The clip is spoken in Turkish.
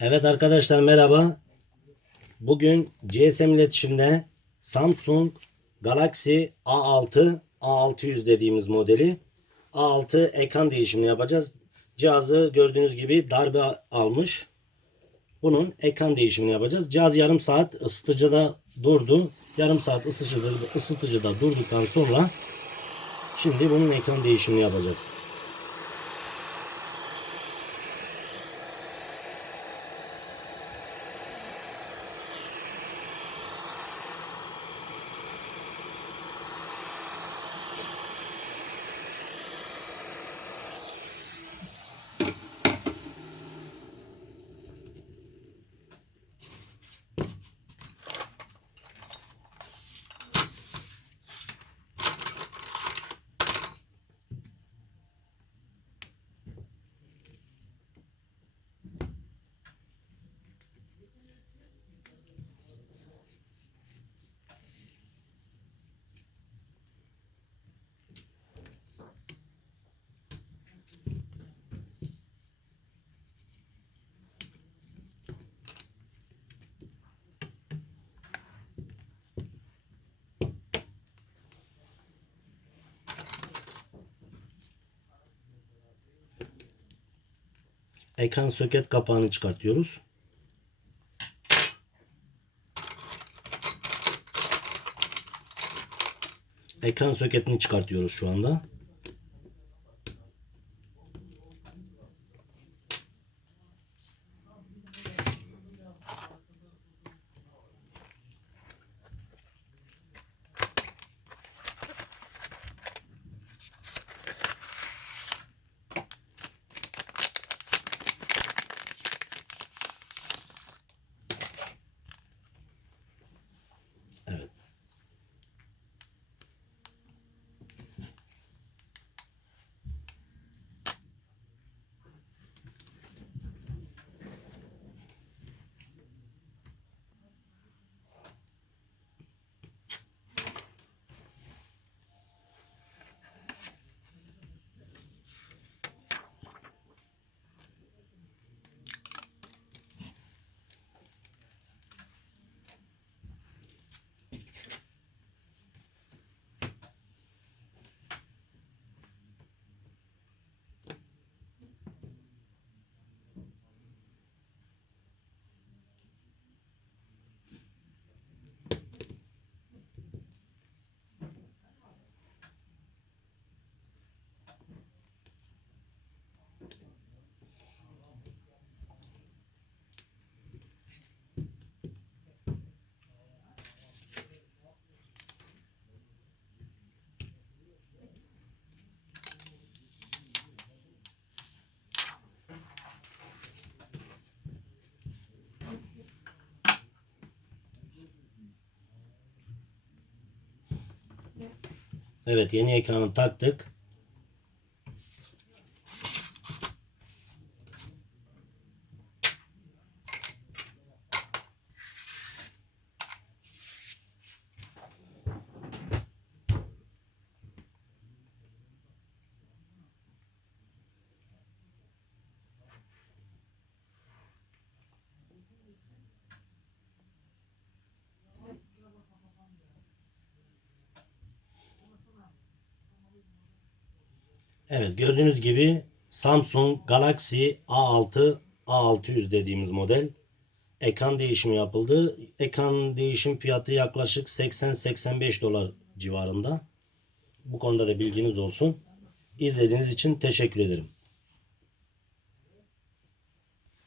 Evet arkadaşlar, merhaba. Bugün GSM iletişimde Samsung Galaxy A6 dediğimiz modeli A6 ekran değişimini yapacağız. Cihazı gördüğünüz gibi darbe almış. Bunun ekran değişimini yapacağız. Cihaz yarım saat ısıtıcıda durdu. Yarım saat ısıtıcıda durduktan sonra şimdi bunun ekran değişimini yapacağız. Ekran soket kapağını çıkartıyoruz. Ekran soketini çıkartıyoruz şu anda. Evet. Evet, yeni ekranı taktık. Evet, gördüğünüz gibi Samsung Galaxy A6 dediğimiz model ekran değişimi yapıldı. Ekran değişim fiyatı yaklaşık 80-85 dolar civarında. Bu konuda da bilginiz olsun. İzlediğiniz için teşekkür ederim.